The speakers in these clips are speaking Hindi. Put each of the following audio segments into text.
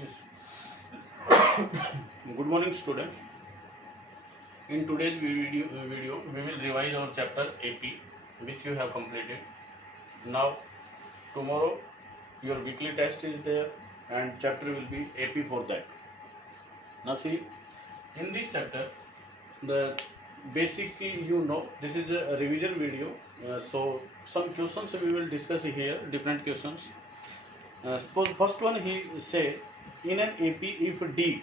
Yes. Good morning, students. In today's video, we will revise our chapter AP, which you have completed. Now, tomorrow, your weekly test is there, and chapter will be AP for that. Now, see, in this chapter, the basic this is a revision video. So, some questions we will discuss here, different questions. Suppose first one he say in an AP if D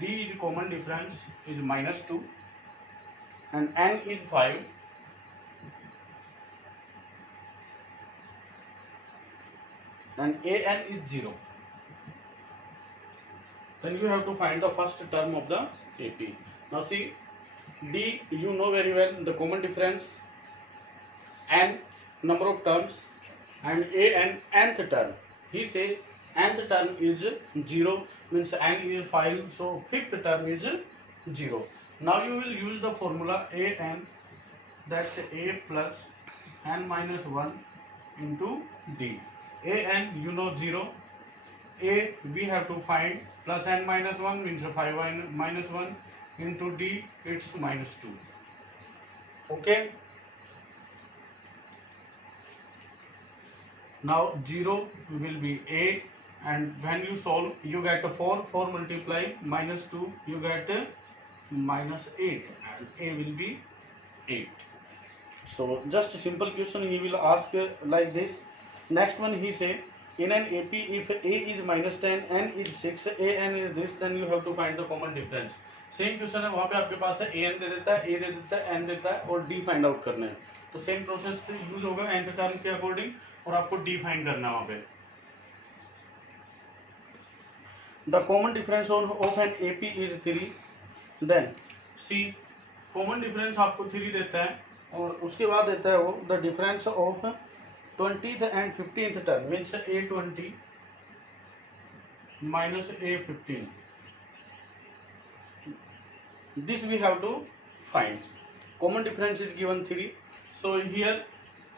D is common difference is -2 and N is 5 and AN is 0, then you have to find the first term of the AP. Now see, D very well, the common difference, N number of terms, and AN nth term. He says nth term is 0, means N is 5, so fifth term is 0. Now you will use the formula AN, that A plus N minus 1 into D. AN 0, A we have to find, plus N minus 1 means 5 minus 1 into D, it's -2. Okay. Now 0 will be A, and when you solve you get a 4 multiply -2, you get a -8, and A will be 8. So just a simple question he will ask like this. Next one he say in an AP if A is -10, N is 6, AN is this, then you have to find the common difference. Same question है, वहां पे आपके पास है AN दे देता है, A दे देता है, N देता है और D फाइंड आउट करना है. तो सेम प्रोसेस से यूज होगा nth टर्म के अकॉर्डिंग, और आपको D फाइंड करना है वहां पे. The common difference of an AP is 3. Then see, common difference आपको 3 देता है, और उसके बाद देता है वो the difference of 20th and 15th term means A20 minus A15. This we have to find. Common difference is given 3. So here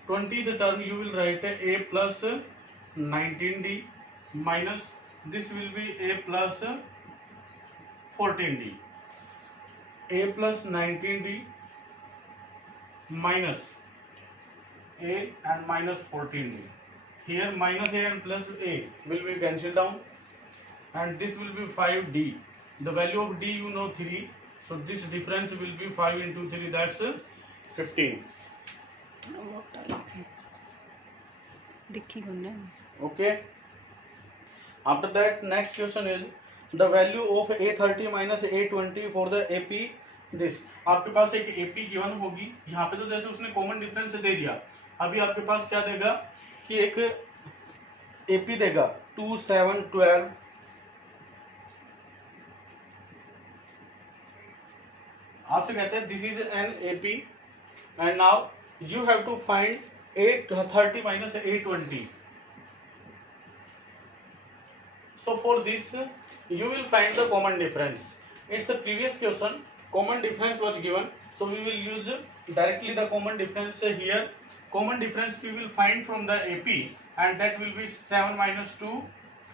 20th term you will write A plus 19D minus this will be A plus 14D. A plus 19D minus A and minus 14D. Here minus A and plus A will be cancelled down, and this will be 5D. The value of D 3, so this difference will be 5 into 3, that's 15. Okay. After that, next question is the value of A30 minus A20 for the AP this. आपके पास एक AP गिवन होगी, यहाँ पे तो जैसे उसने कॉमन डिफरेंस दे दिया, अभी आपके पास क्या देगा कि एक AP देगा 2, 7, 12. आपसे कहते हैं this is an AP and now you have to find A30 minus A20. So for this you will find the common difference. It's the previous question, common difference was given, so we will use directly the common difference here. Common difference we will find from the AP, and that will be 7 minus 2,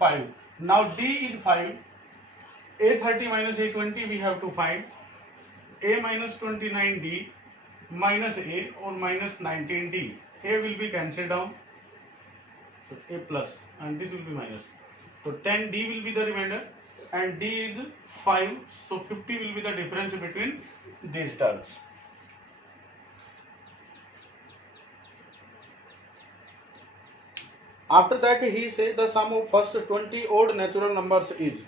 5. Now D is 5, A30 minus A20 we have to find. A minus 29D minus A or minus 19D. A will be cancelled down, so A plus, and this will be minus. So 10D will be the remainder, and D is 5, so 50 will be the difference between these terms. After that he says the sum of first 20 odd natural numbers is.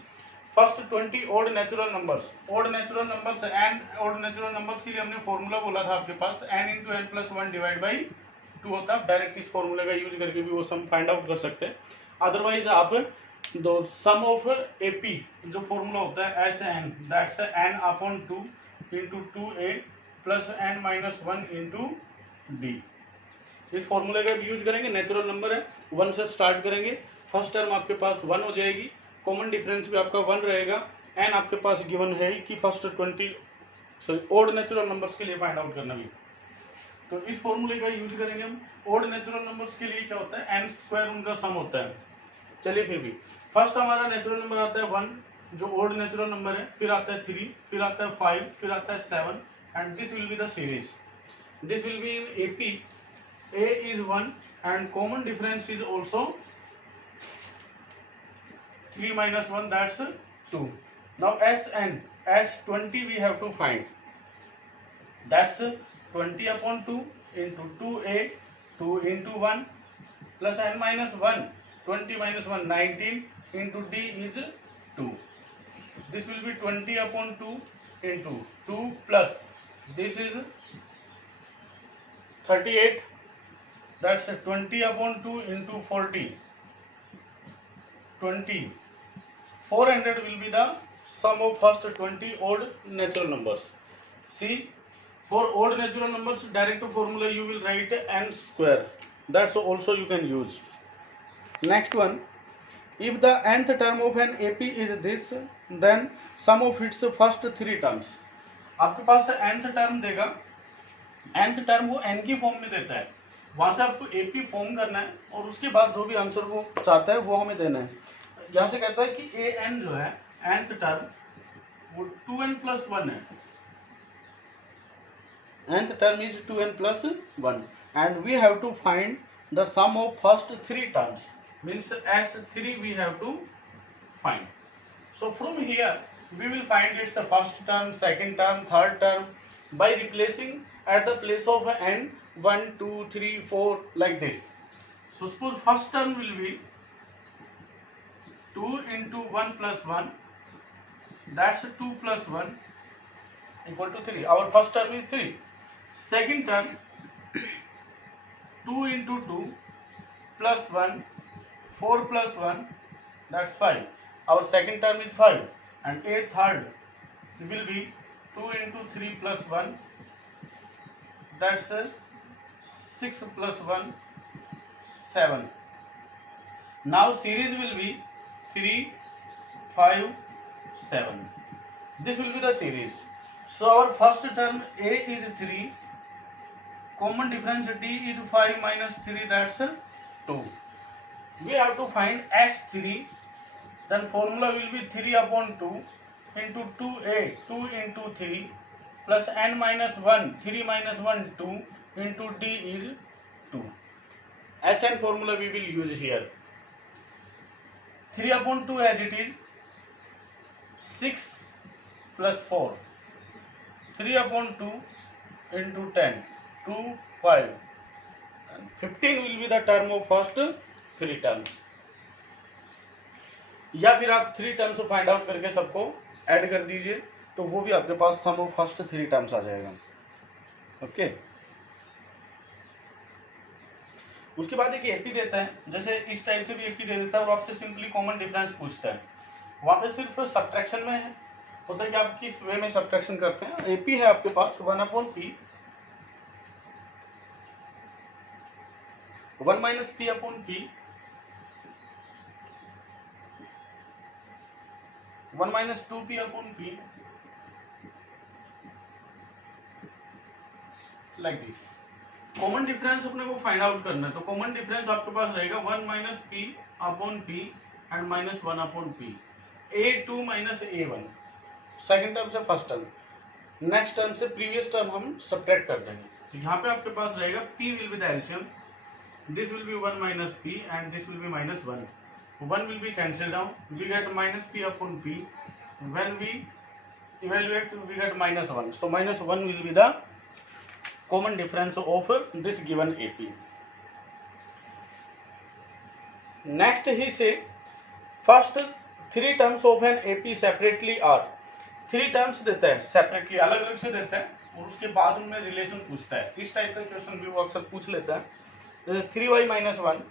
First 20 odd natural numbers, odd natural numbers and odd natural numbers के लिए हमने फॉर्मूला बोला था आपके पास n into n plus 1 divide by 2 होता है. डायरेक्ट इस फॉर्मूले का यूज करके भी वो सम फाइंड आउट कर सकते हैं. अदरवाइज आप दो सम ऑफ AP जो फॉर्मूला होता है S n, that's n upon 2 into 2A plus n minus 1 into D. इस फॉर्मूले का भी यूज करेंगे. नेचुरल नंबर है, 1 से स्टार्ट करेंगे, फर्स्ट टर्म आपके पास 1 हो जाएगी, कॉमन डिफरेंस भी आपका 1 रहेगा, एन आपके पास गिवन है कि फर्स्ट 20 ओड नेचुरल नंबर्स के लिए फाइंड आउट करना भी. तो इस फॉर्मूले का यूज करेंगे हम. ओड नेचुरल नंबर्स के लिए क्या होता है, n स्क्वायर उनका सम होता है, चलिए फिर भी फर्स्ट हमारा नेचुरल नंबर आता है 1 जो ओड नेचुरल नंबर है, फिर आता है 3, फिर आता है 5, फिर आता है 7 and this will be the series. This will be in AP. A is 1 and common difference is also 3 minus 1, that's 2. Now SN, S20 we have to find. That's 20 upon 2 into 2A, 2 into 1 plus n minus 1, 20 minus 1, 19 into D is 2. This will be 20 upon 2 into 2 plus this is 38. That's 20 upon 2 into 40. 20. 400 will be the sum of first 20 odd natural numbers. See, for odd natural numbers, direct formula you will write n square. That's also you can use. Next one, if the nth term of an AP is this, then sum of its first 3 terms. आपके पास nth term देगा, nth term वो n की फॉर्म में देता है, वहां से आपको AP फॉर्म करना है और उसके बाद जो भी आंसर वो चाहता है वो हमें देना है. यहाँ से कहता है कि an जो है nth टर्म वो 2n plus 1 है. nth term is 2n plus 1 and we have to find the sum of first 3 terms, means S3 we have to find. So from here we will find its first term, second term, third term by replacing at the place of n 1, 2, 3, 4 like this. So suppose first term will be 2 into 1 plus 1, that's 2 plus 1 equal to 3. Our first term is 3. Second term 2 into 2 plus 1, 4 plus 1, that's 5. Our second term is 5 and a third will be 2 into 3 plus 1, that's 6 plus 1, 7. Now series will be 3, 5, 7. This will be the series. So our first term A is 3, common difference D is 5 minus 3, that's 2. We have to find S3, then formula will be 3 upon 2 into 2A, 2 into 3 plus n minus 1, 3 minus 1, 2 into D is 2. Sn formula we will use here. 3 upon 2 as it is 6 plus 4. 3 upon 2 into 10, 2, 5. And 15 will be the term of first 3 terms. या फिर आप 3 टर्म्स फाइंड आउट करके सबको ऐड कर दीजिए तो वो भी आपके पास सम ऑफ फर्स्ट 3 टर्म्स आ जाएगा. ओके. उसके बाद एक एपी देता है, जैसे इस टाइप से भी एपी दे देता है और आपसे सिंपली कॉमन डिफरेंस पूछता है. वहां पे सिर्फ सब्ट्रैक्शन में है होता है कि आप किस वे में सब्ट्रैक्शन करते हैं. एपी है आपके पास 1 upon P, 1 minus P upon P, 1 minus 2p upon P, like this. Common difference अपने को फाइंड आउट करना है तो कॉमन डिफरेंस आपके पास रहेगा 1 minus P upon P and minus 1 upon P. A2 minus A1 second term से फर्स्ट टर्म, नेक्स्ट टर्म से प्रीवियस टर्म हम सब्ट्रैक्ट कर देंगे. तो यहाँ पे आपके पास रहेगा P will be the LCM, this will B 1 minus P and this will B minus 1. 1 will be cancelled down, we get minus p upon p. When we evaluate we get minus 1, so minus 1 will be the common difference of this given AP. Next he say first 3 terms of an AP separately are. 3 terms देता है separately, अलग अलग से देता है और उसके बाद उनमें रिलेशन पूछता है. इस टाइप का क्वेश्चन भी वो अक्सर पूछ लेता है. 3y minus 1,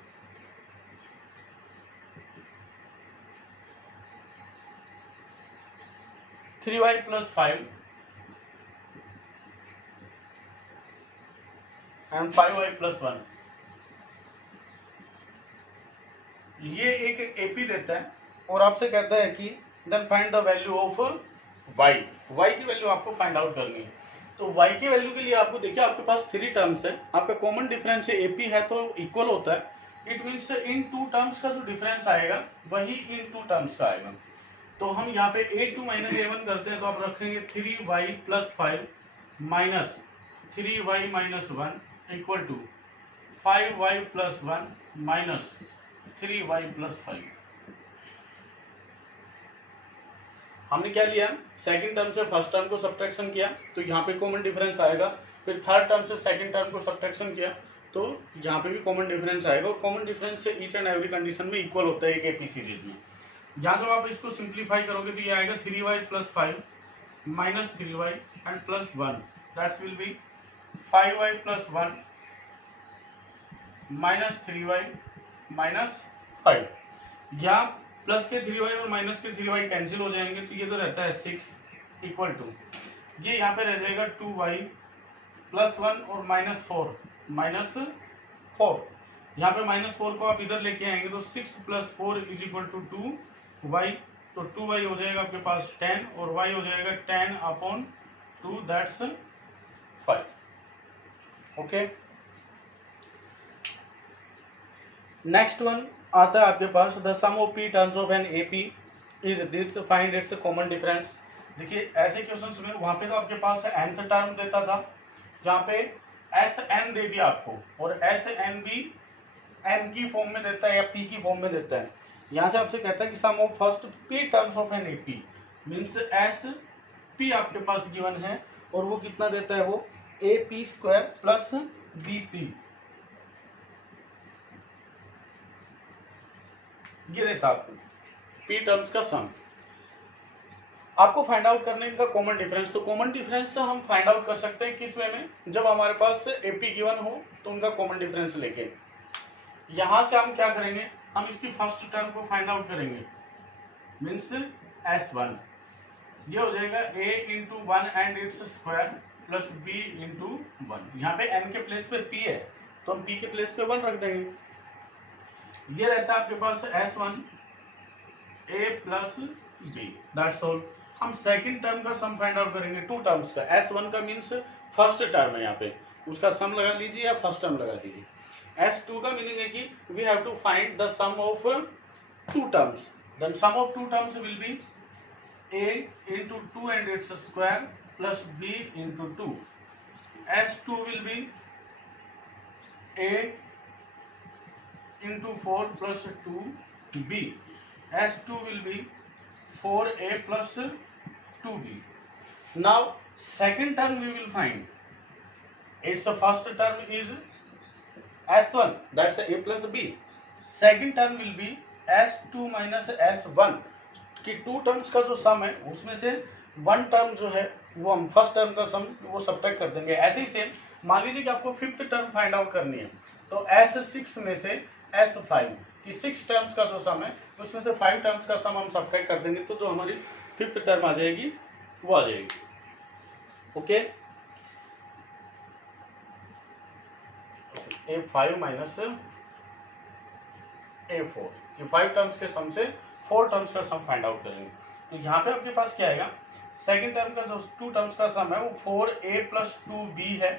3y plus 5 and 5y plus 1. ये एक एपी देता है और आपसे कहता है कि then find the value of y. y की वैल्यू आपको फाइंड आउट करनी है. तो y की वैल्यू के लिए आपको देखिए आपके पास 3 टर्म्स है, आपका कॉमन डिफरेंस एपी है तो इक्वल होता है. It means in two terms का जो डिफरेंस आएगा वही इन टू टर्म्स का आएगा। तो हम यहाँ पे a2 माइनस a1 करते हैं तो आप रखेंगे 3y plus 5 minus 3y minus 1 equal to 5y plus 1 minus 3y plus 5। हमने क्या लिया, सेकंड टर्म से फर्स्ट टर्म को सब्ट्रैक्शन किया तो यहाँ पे कॉमन डिफरेंस आएगा, फिर थर्ड टर्म से सेकंड टर्म को सब्ट्रैक्शन किया तो यहाँ पे भी कॉमन डिफरेंस आएगा, और कॉमन डिफरेंस से ईच एंड एवरी कंडीशन में इक्वल होता है एक एपी सीरीज में। जहाँ जब आप इसको सिंप्लीफाई करोगे तो ये आएगा 3y plus 5 minus 3y and plus 1 that's will be 5y plus 1 minus 3y minus 5। यहाँ प्लस के 3y और माइनस के 3y कैंसिल हो जाएंगे तो ये तो रहता है 6 इक्वल टू ये यहाँ पे रह जाएगा 2y प्लस 1 और माइनस 4 माइनस 4। यहाँ पे माइनस 4 को आप इधर लेके आएंगे तो 6 plus 4 is equal to 2y, तो 2y हो जाएगा आपके पास 10 और y हो जाएगा 10 upon 2 that's 5। Okay, next one आता है आपके पास the sum of p terms of an AP is this, find its common difference. देखिए ऐसे क्वेश्चंस में वहां पे तो आपके पास nth टर्म देता था, यहाँ पे एस एन दे दिया आपको और एस एन भी एन की फॉर्म में देता है या पी की फॉर्म में देता है। यहाँ से आपसे कहता है कि sum of first p terms of an AP means S P आपके पास गिवन है और वो कितना देता है, वो a p square plus b p ये देता आपको p टर्म्स का सम। आपको फाइंड आउट करने का कॉमन डिफरेंस, तो कॉमन डिफरेंस हम फाइंड आउट कर सकते हैं किस वे में, जब हमारे पास एपी गिवन हो तो उनका कॉमन डिफरेंस लेके यहां से हम क्या करेंगे, हम इसकी फर्स्ट टर्म को फाइंड आउट करेंगे मीन्स S1, ये हो जाएगा a into 1 and its square plus b into 1। यहाँ पे n के प्लेस पे p है तो हम p के प्लेस पे 1 रख देंगे। ये रहता है आपके पास S1 a plus b that's all. हम सेकंड टर्म का सम फाइंड आउट करेंगे टू टर्म्स का। S1 का मीन्स फर्स्ट टर्म है, यहाँ पे उसका सम लगा लीजिए या फर्स्ट टर्म लगा दीजिए। S2 का मीनिंग है कि we have to find the sum of two terms, then sum of two terms will be a into 2 and its square plus b into 2. S2 will be a into 4 plus 2b. S2 will be 4a plus 2b. Now second term we will find. Its first term is S1, that's a plus b. Second term will be S2 minus S1 कि टू टर्म्स का जो सम है उसमें से वन टर्म जो है वो हम फर्स्ट टर्म का सम वो सब्ट्रैक्ट कर देंगे। ऐसे ही सेम मान लीजिए कि आपको फिफ्थ टर्म फाइंड आउट करनी है तो S6 में से S5 कि 6 टर्म्स का जो सम है उसमें से 5 टर्म्स का सम हम सब्ट्रैक्ट कर देंगे तो जो हमारी फिफ्थ टर्म आ जाएगी वो आ जाएगी। ओके, A5 माइनस A4 ये 5 टर्म्स के सम से 4 टर्म्स का सम फाइंड आउट करेंगे। तो यहाँ पे आपके पास क्या आएगा, सेकंड टर्म का जो 2 टर्म्स का सम है वो 4a प्लस 2b है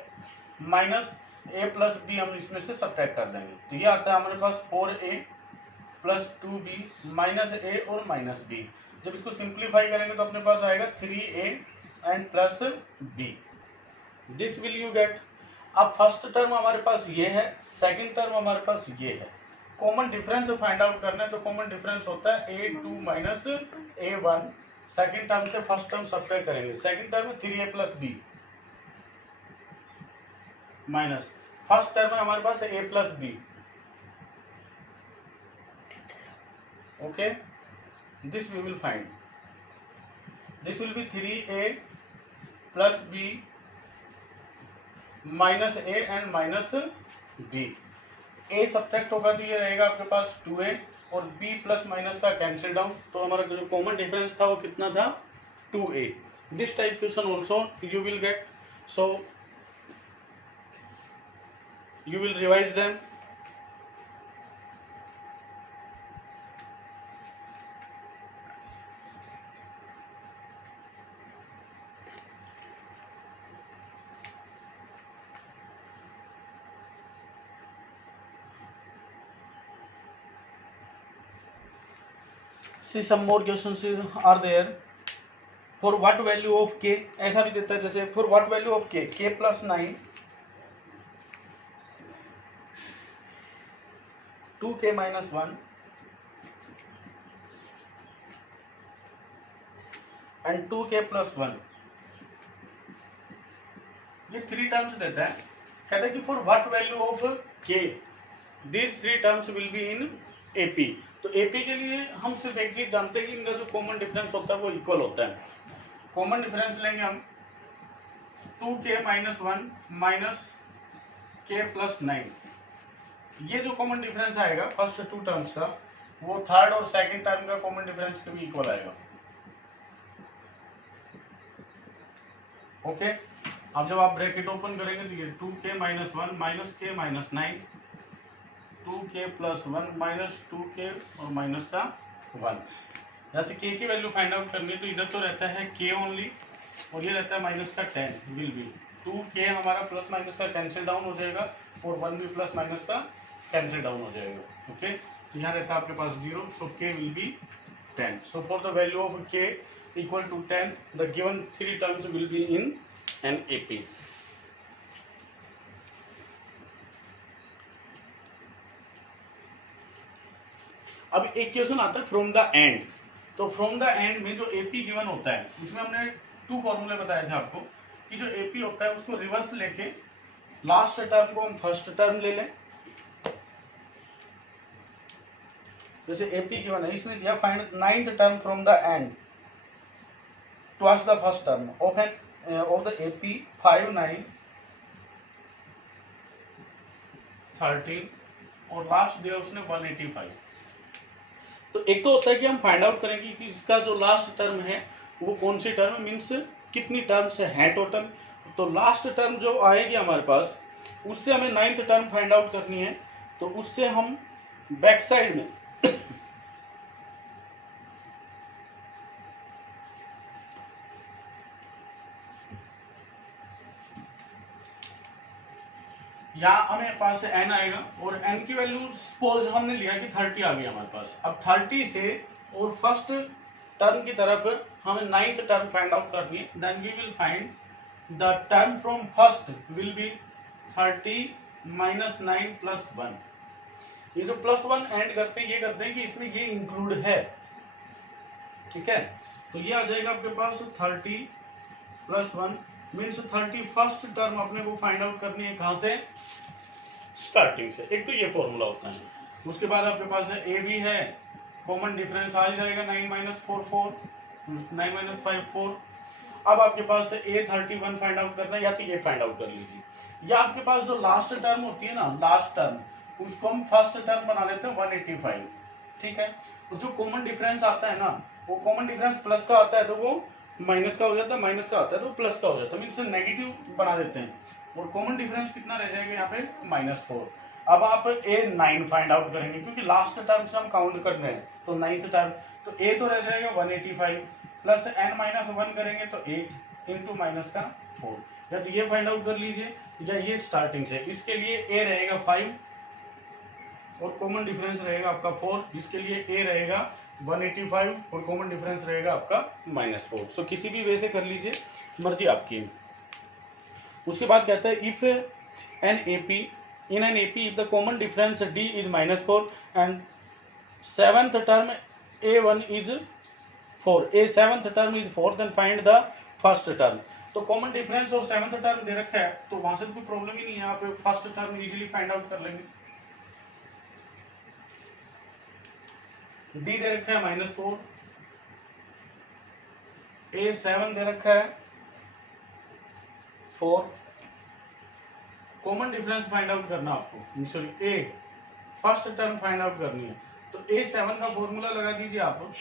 माइनस a प्लस b हम इसमें से सब्ट्रैक्ट कर देंगे तो ये आता है हमारे पास 4a plus 2b minus a और माइनस b। जब इसको सिंप्लीफाई करेंगे तो अपने पास आएगा 3a and plus b, this will you get. अब फर्स्ट टर्म हमारे पास ये है, सेकंड टर्म हमारे पास ये है, कॉमन डिफरेंस फाइंड आउट करना है तो कॉमन डिफरेंस होता है a2 minus a1। Second term से फर्स्ट टर्म सब्ट्रैक्ट करेंगे, सेकंड टर्म में 3a plus b minus first term में हमारे पास a plus b। Okay, this we will find, this will be 3a plus b minus a and minus b। a subtract होगा तो ये रहेगा आपके पास 2a और b प्लस माइनस का कैंसिल डाउन तो हमारा जो कॉमन डिफरेंस था वो कितना था 2a। This type question also you will get, so you will revise them. See some more questions are there. For what value of k, ऐसा भी देता है जैसे for what value of k plus 9 2k minus 1 and 2k plus 1, ये थ्री टर्म्स देता है। कहता है कि फॉर व्हाट वैल्यू ऑफ के these three terms will be in AP. तो एपी के लिए हम सिर्फ एक चीज जानते हैं कि इनका जो कॉमन डिफरेंस होता है वो इक्वल होता है। कॉमन डिफरेंस लेंगे हम 2k minus 1 minus k plus 9, ये जो कॉमन डिफरेंस आएगा फर्स्ट टू टर्म्स का वो थर्ड और सेकंड टर्म का कॉमन डिफरेंस के भी इक्वल आएगा। ओके, अब जब आप ब्रैकेट ओपन करेंगे तो ये 2k minus 1 minus k minus 9 2k plus 1 minus 2k और माइनस का 1। जैसे k की वैल्यू फाइंड आउट करनी है तो इधर तो रहता है k ओनली और ये रहता है माइनस का 10 विल बी 2k हमारा प्लस माइनस का कैंसिल डाउन हो जाएगा और 1 भी प्लस माइनस का कैंसिल डाउन हो जाएगा। ओके, तो यहाँ रहता है आपके पास 0, so k will be 10। So for the value of k equal to 10 the given three terms will be in an AP. अब एक क्वेश्चन आता है फ्रॉम द एंड। तो फ्रॉम द एंड में जो एपी गिवन होता है उसमें हमने टू फॉर्मूले बताए थे आपको कि जो एपी होता है उसको रिवर्स लेके लास्ट टर्म को हम फर्स्ट टर्म ले लें। जैसे एपी गिवन है, इसने दिया find ninth term from the end twice the first term of an of the AP 5 9 13 और लास्ट दिया उसने 185। तो एक तो होता है कि हम फाइंड आउट करेंगे कि इसका जो लास्ट टर्म है वो कौन सी टर्म मीन्स कितनी टर्म्स है टोटल। तो लास्ट टर्म जो आएगी हमारे पास उससे हमें नाइन्थ टर्म फाइंड आउट करनी है। तो उससे हम बैक साइड में यहाँ हमें पास से n आएगा और n की वैल्यू सपोज हमने लिया कि 30 आ गई हमारे पास। अब 30 से और फर्स्ट टर्म की तरफ हमें नाइन्थ टर्म फाइंड आउट करनी है। Then we will find the term from first will be 30 minus 9 plus 1। ये जो प्लस 1 एंड करते हैं ये करते हैं कि इसमें ये इंक्लूड है। ठीक है, तो ये आ जाएगा आपके पास 30 plus 1 मीन्स 30 फर्स्ट टर्म अपने को फाइंड आउट करनी है कहां से, स्टार्टिंग से। एक तो ये फॉर्मूला होता है। उसके बाद आपके पास ए भी है, कॉमन डिफरेंस आ जाएगा 9 minus 4 4 9 minus 5 4। अब आपके पास ए 31 फाइंड आउट करना है या तो ये फाइंड आउट कर लीजिए, या आपके पास जो लास्ट टर्म होती है ना लास्ट टर्म उसको हम फर्स्ट टर्म बना लेते हैं 185। ठीक है, तो जो कॉमन डिफरेंस आता है ना वो कॉमन डिफरेंस प्लस का आता है तो वो माइनस का हो जाता है, माइनस का आता है तो प्लस का हो जाता है, मीन्स नेगेटिव बना देते हैं। और कॉमन डिफरेंस कितना रह जाएगा यहाँ पे -4। अब आप ए 9 फाइंड आउट करेंगे क्योंकि लास्ट टर्म से हम काउंट कर रहे हैं तो नाइन्थ टर्म, तो ए तो रह जाएगा 185 प्लस n-1 करेंगे तो 8 इंटू माइनस का 4। या तो ये फाइंड आउट कर लीजिए या ये स्टार्टिंग से। इसके लिए ए रहेगा 5 और कॉमन डिफरेंस रहेगा आपका 4। इसके लिए ए रहेगा 185 और कॉमन डिफरेंस रहेगा आपका -4। सो किसी भी वे से कर लीजिए, मर्जी आपकी। उसके बाद कहता है if an AP in an AP if the common difference d is -4 and seventh term a1 is 4 a seventh term is 4 then find the first term. तो कॉमन डिफरेंस और सेवेंथ टर्म दे रखा है तो वहां से कोई प्रॉब्लम ही नहीं है, आप first term easily find out कर लेंगे। डी दे रखा है -4, a7 दे रखा है 4। कॉमन डिफरेंस फाइंड आउट करना आपको, सॉरी ए फर्स्ट टर्म फाइंड आउट करनी है तो a7 का फॉर्मूला लगा दीजिए आप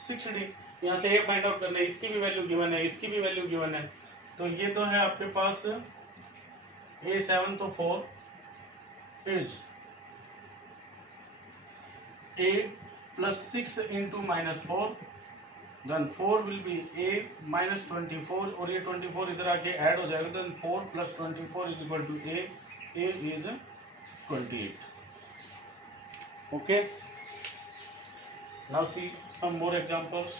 6d। यहाँ से ए फाइंड आउट करना है, इसकी भी वैल्यू गिवन है, इसकी भी वैल्यू गिवन है। तो ये तो है आपके पास a7 तो 4 is a plus 6 into -4 then 4 will be a -24 और ये 24 इधर आके ऐड हो जाएगा then 4 plus 24 is equal to a is 28। Okay, now see some more examples.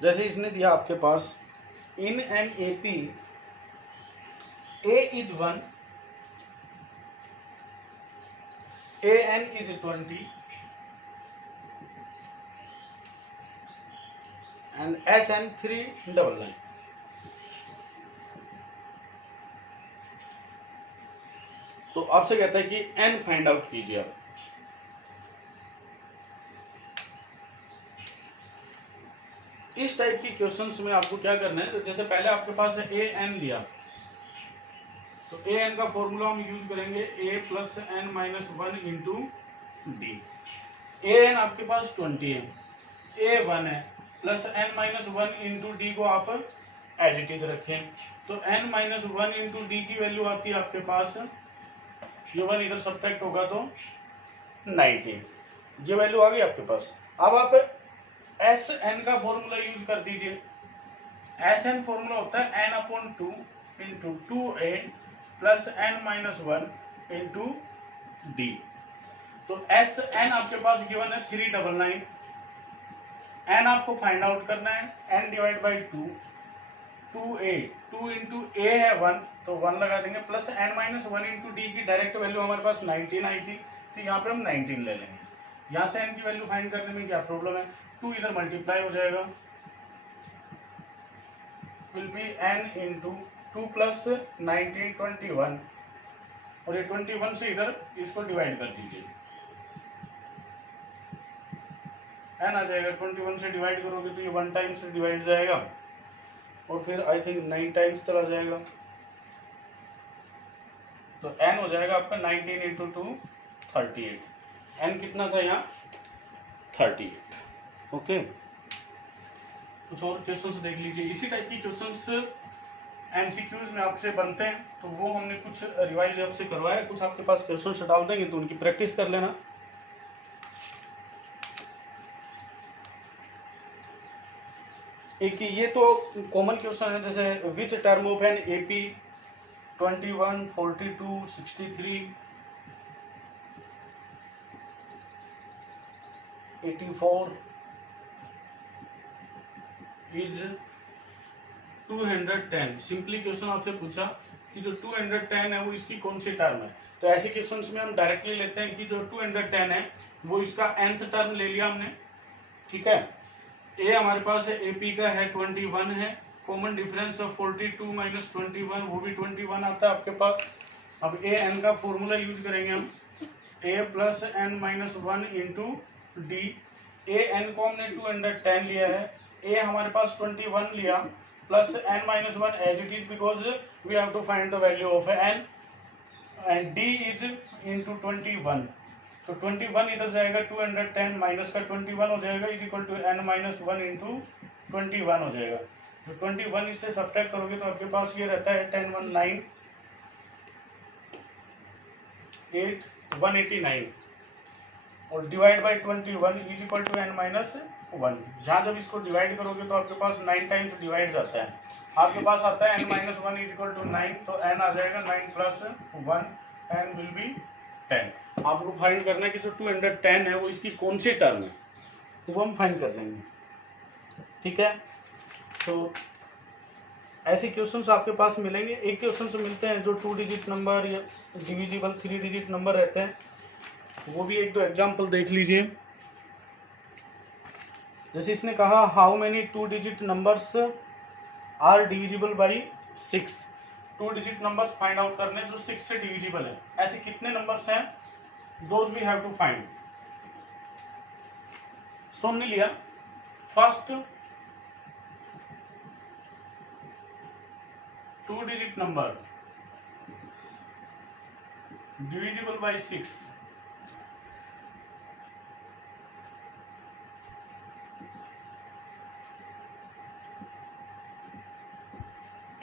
जैसे इसने दिया आपके पास in an AP a is 1, a n is 20 and S n 399. तो आपसे कहता है कि एन फाइंड आउट कीजिए आप. इस टाइप की क्वेश्चंस में आपको क्या करना है, जैसे पहले आपके पास ए एन दिया, तो ए एन का फॉर्मूला हम यूज करेंगे a plus n minus 1 into d. A n आपके पास 20 है, ए 1 है, plus n minus 1 into d को आप एज इट इज रखें. तो एन माइनस 1 इंटू डी की वैल्यू आती है आपके पास, ये 1 इधर सब्ट्रैक्ट होगा तो 19. ये वैल्यू आ गई आपके पास. अब आप एस एन का फॉर्मूला यूज कर दीजिए. एस एन फॉर्मूला होता है n upon 2 into 2a plus n minus 1 into d. तो एस एन आपके पास गिवन है 399. एन आपको फाइंड आउट करना है, n divide by 2, 2a, 2 into a है 1 तो 1 लगा देंगे, plus n minus 1 into d की डायरेक्ट वैल्यू हमारे पास 19 आई थी, तो यहाँ पे हम 19 ले लेंगे. यहाँ से एन की वैल्यू फाइंड करने में क्या प्रॉब्लम है, 2 इधर मल्टीप्लाई हो जाएगा, will be n into 2 plus 19 21, और ये 21 से इधर इसको डिवाइड कर दीजिए, एन आ जाएगा. 21 से डिवाइड करोगे तो ये 1 टाइम से डिवाइड जाएगा, और फिर आई थिंक 9 टाइम्स चला जाएगा, तो एन हो जाएगा आपका 19 इंटू 2 38. एन कितना था यहाँ 38. ओके. कुछ और क्वेश्चंस देख लीजिए. इसी टाइप की क्वेश्चंस एमसीक्यूज में आपसे बनते हैं, तो वो हमने कुछ रिवाइज आपसे करवाया, कुछ आपके पास क्वेश्चंस डाल देंगे तो उनकी प्रैक्टिस कर लेना. एक ये तो कॉमन क्वेश्चन है, जैसे which term of an AP 21 42 63 84 is 210. Simply question आपसे पूछा कि जो 210 है वो इसकी कौन सी टर्म है. तो ऐसे क्वेश्चंस में हम डायरेक्टली लेते हैं कि जो 210 है वो इसका nth टर्म ले लिया हमने. ठीक है. ए हमारे पास है एपी का है 21 है, कॉमन डिफरेंस ऑफ 42 माइनस 21 वो भी 21 आता है आपके पास. अब ए एन का फॉर्मूला यूज करेंगे हम, a plus n minus 1 into d. A n को हमने 210 लिया है, ए हमारे पास 21 लिया, plus n minus 1 as it is because we have to find the value of n, and d is into 21. तो 21 इधर जाएगा, 210 माइनस का 21 हो जाएगा, is equal to n minus 1 into 21 हो जाएगा. तो 21 इससे सब्ट्रैक्ट करोगे तो आपके पास ये रहता है 10 1 9 8 189, और divide by 21 is equal to n minus 1. जहाँ जब इसको डिवाइड करोगे तो आपके पास 9 टाइम्स डिवाइड जाता है, आपके पास आता है n minus 1 is equal to 9, तो एन आ जाएगा 9 प्लस 1, एन विल बी 10. आपको फाइंड करना है कि जो 210 है वो इसकी कौन सी टर्म है, तो वो हम फाइंड कर लेंगे. ठीक है. तो ऐसे क्वेश्चंस आपके पास मिलेंगे. एक क्वेश्चन से मिलते हैं जो 2 डिजिट नंबर या डिविजिबल 3 डिजिट नंबर रहते हैं, वो भी एक दो एग्जाम्पल देख लीजिए. जैसे इसने कहा how many 2 digit numbers are divisible by 6. 2 digit numbers find out करने जो 6 से डिविजिबल है. ऐसे कितने नंबर्स हैं, those we have to find. So हमने लिया first 2 digit number divisible by 6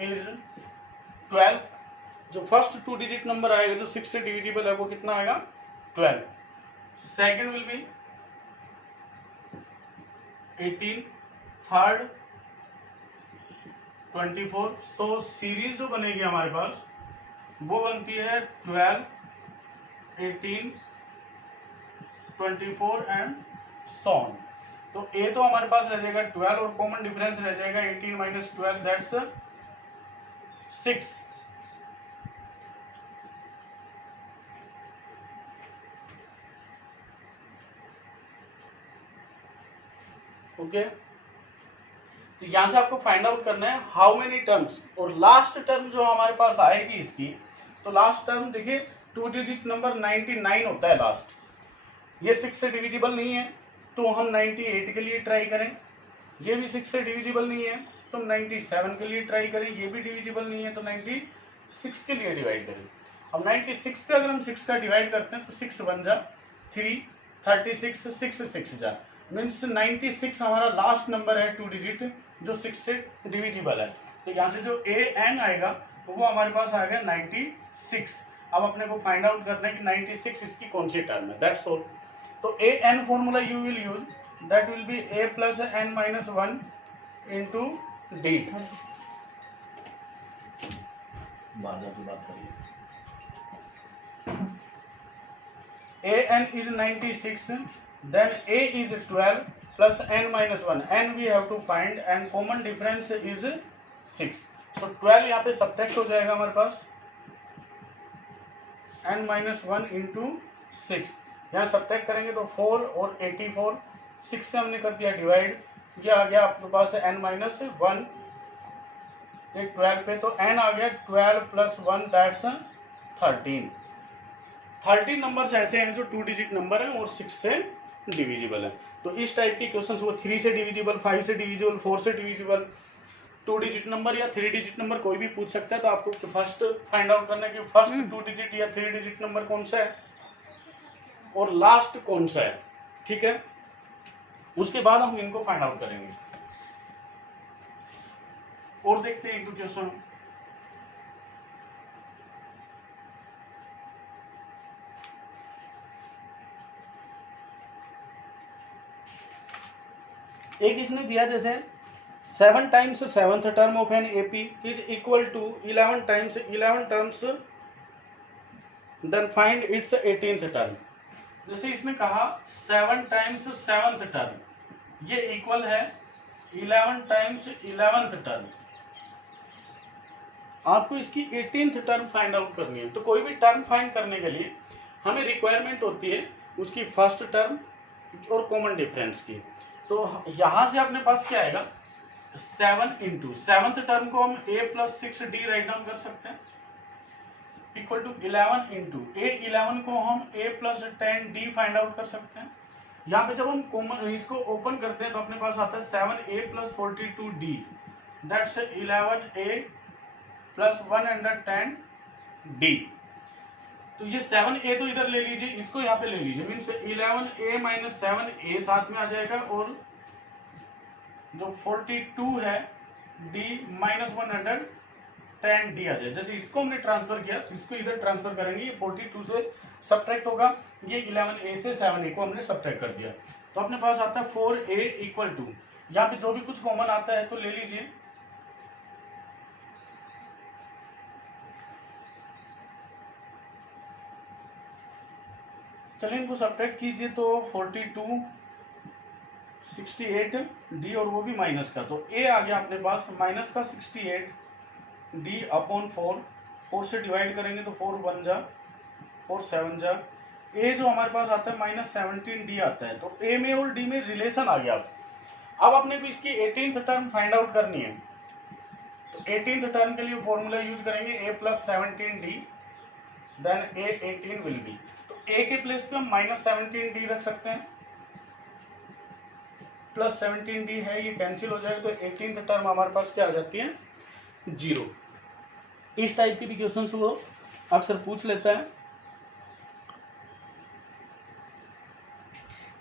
is 12. जो फर्स्ट 2 डिजिट नंबर आएगा जो 6 से डिविजिबल है वो कितना आएगा 12. Second will be 18, third 24। So series जो बनेगी हमारे पास वो बनती है 12, 18, 24 एंड सो ऑन। तो ए तो हमारे पास रह जाएगा 12 और कॉमन डिफरेंस रह जाएगा 18 माइनस 12 दैट्स 6। ओके, तो यहां से आपको फाइंड आउट करना है हाउ मेनी टर्म्स, और लास्ट टर्म जो हमारे पास आएगी इसकी, तो लास्ट टर्म देखिए 2 डिजिट नंबर 99 होता है लास्ट, ये 6 से डिविजिबल नहीं है तो हम 98 के लिए ट्राई करें, ये भी 6 से डिविजिबल नहीं है तो हम 97 के लिए ट्राई करें, ये भी डिविजिबल नहीं है तो 96 के लिए डिवाइड करें। अब 96 पे अगर हम 6 का डिवाइड करते हैं तो 6 बन जा 3, 36, 6 जा, मीन्स 96 हमारा लास्ट नंबर है 2 डिजिट जो 6 से डिविजिबल है। तो यहाँ से जो ए एन आएगा तो वो हमारे पास आएगा 96। अब अपने को फाइंड आउट करना है कि 96 इसकी कौन सी टर्म है, दैट्स ऑल। तो a n formula you will use, that will be a plus n minus 1 into d. बात करिए, a n is 96, then a is 12 plus n minus 1, n we have to find and common difference is 6, so 12 यहाँ पे सब्ट्रैक्ट हो जाएगा हमारे पास n minus 1 into 6, यहाँ सब्ट्रैक्ट करेंगे तो 4 और 84, 6 से हमने कर दिया डिवाइड, ये आ गया आपके पास n minus 1, ये 12 पे तो n आ गया 12 प्लस 1 दैट्स 13। 13 नंबर्स ऐसे हैं जो 2 डिजिट नंबर हैं और 6 से डिविजिबल है। तो इस टाइप के क्वेश्चंस वो 3 से डिविजिबल, 5 से डिविजिबल, 4 से डिविजिबल, 2 डिजिट नंबर या 3 डिजिट नंबर कोई भी पूछ सकता है। तो आपको फर्स्ट फाइंड आउट करना है कि फर्स्ट 2 डिजिट या 3 डिजिट नंबर कौन सा है और लास्ट कौन सा है, ठीक है। उसके बाद हम इनको फाइंड आउट करेंगे और देखते हैं एक दो क्वेश्चन। एक इसने दिया जैसे 7 times 7th term of an AP is equal to 11 times 11 terms, then find its 18th term. जैसे इसने कहा 7 टाइम्स 7th टर्म ये इक्वल है 11 टाइम्स 11th टर्म, आपको इसकी 18th टर्म फाइंड आउट करनी है। तो कोई भी टर्म फाइंड करने के लिए हमें रिक्वायरमेंट होती है उसकी फर्स्ट टर्म और कॉमन डिफरेंस की। तो यहां से अपने पास क्या आएगा 7 इंटू 7th टर्म को हम a plus 6d write down कर सकते हैं इक्वल टू 11 इंटू a11 को हम a plus 10d find out कर सकते हैं। यहाँ पे जब हम कॉमन इसको ओपन करते हैं तो अपने पास आता है 7a plus 42d that's 11a plus 110d। तो ये 7a तो इधर ले लीजिए, इसको यहाँ पे ले लीजिए, मीन्स 11a माइनस 7a साथ में आ जाएगा और जो 42 है d माइनस 110d आ जाए। जैसे इसको हमने ट्रांसफर किया तो इसको इधर ट्रांसफर करेंगे, ये 42 से सब्ट्रैक्ट होगा, ये 11a से 7a को हमने सब्ट्रैक्ट कर दिया तो अपने पास आता है 4a इक्वल टू, यहाँ पे जो भी कुछ कॉमन आता है तो ले लीजिए। चलिए इनको सब्ट्रैक्ट कीजिए तो 42 68 डी और वो भी माइनस का, तो ए आ गया अपने पास माइनस का 68 डी अपॉन 4, 4 से डिवाइड करेंगे तो 4 1 जा 4 7 जा, ए जो हमारे पास आता है माइनस 17 डी आता है। तो ए में और डी में रिलेशन आ गया। अब अपने को इसकी 18th टर्म फाइंड आउट करनी है तो 18th टर्म के लिए फॉर्मूला यूज करेंगे a plus 17 d then a 18 will be, तो ए के प्लेस पे हम माइनस 17 डी रख सकते हैं प्लस 17 डी है, ये कैंसिल हो जाएगा तो 18th टर्म हमारे पास क्या आ जाती है 0। इस टाइप के भी क्वेश्चंस वो अक्सर पूछ लेता है।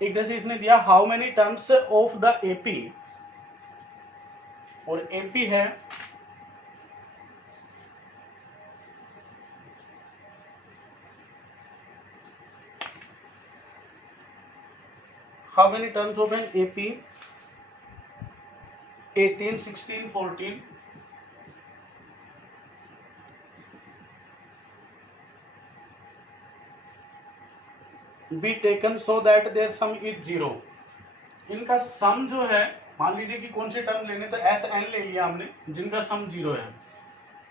एक जैसे इसने दिया how many terms of the AP, और एपी है how many terms of an AP 18, 16, 14 be taken so that their sum is 0। इनका सम जो है, मान लीजिए कि कौन से टर्म लेने, तो एस एन ले लिया हमने जिनका सम 0 है।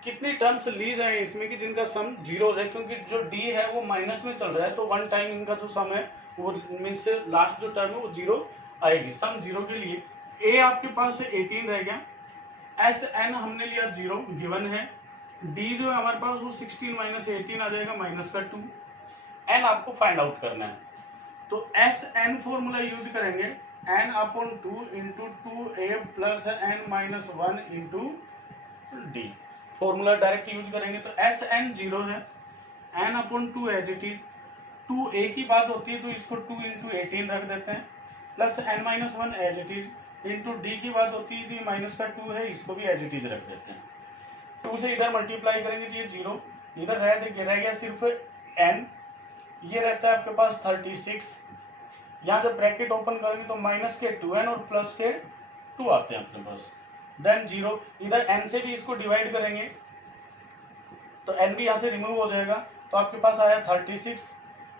कितनी टर्म्स ली जाए इसमें कि जिनका सम 0 है, क्योंकि जो डी है वो माइनस में चल रहा है, तो वन टाइम इनका जो सम है वो मीन्स लास्ट जो टर्म है वो 0 आएगी। सम 0 के लिए ए आपके पास 18 रह गया, एस एन हमने लिया 0 गिवन है, डी जो है हमारे पास वो 16 माइनस 18 आ जाएगा माइनस का 2, एन आपको फाइंड आउट करना है। तो एस एन फॉर्मूला यूज करेंगे n upon 2 into 2a plus n minus 1 into d, formula direct use करेंगे। तो एस एन 0 है, n upon 2 as it is, 2a की बात होती है तो इसको 2 इंटू 18 रख देते हैं, plus n minus 1 as it is, into d की बात होती है तो माइनस का 2 है, इसको भी एज इट इज रख देते हैं। 2 से इधर मल्टीप्लाई करेंगे तो ये 0, इधर रह गया सिर्फ n, ये रहता है आपके पास 36, यहाँ जब ब्रैकेट ओपन करेंगे तो माइनस के 2n और प्लस के 2 आते हैं अपने पास, देन 0, इधर n से भी इसको डिवाइड करेंगे तो n भी यहाँ से रिमूव हो जाएगा, तो आपके पास आया 36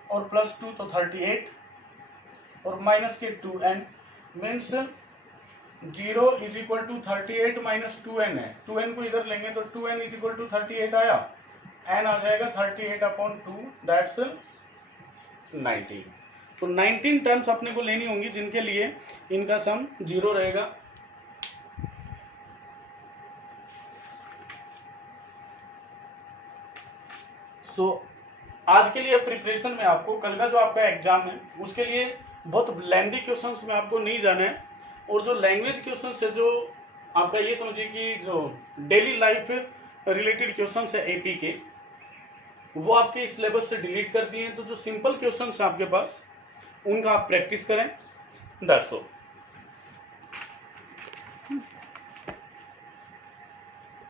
और प्लस 2 तो 38 और माइनस के 2n, means 0 is equal to 38 minus 2n है, 2n को इधर लेंगे तो 2n इज इक्वल टू 38 आया, n आ जाएगा 38 अपॉन 2 दैट्स 19। तो 19 टर्म्स अपने को लेनी होंगी जिनके लिए इनका सम 0 रहेगा। आज के लिए प्रिपरेशन में आपको कल का जो आपका एग्जाम है उसके लिए बहुत लेंथी क्वेश्चंस में आपको नहीं जाना है, और जो लैंग्वेज क्वेश्चंस है, जो आपका ये समझिए कि जो डेली लाइफ रिलेटेड क्वेश्चंस है एपी के, वो आपके इस सिलेबस से डिलीट कर दिए हैं। तो जो सिंपल क्वेश्चंस है आपके पास उनका आप प्रैक्टिस करें, दैट्स ऑल।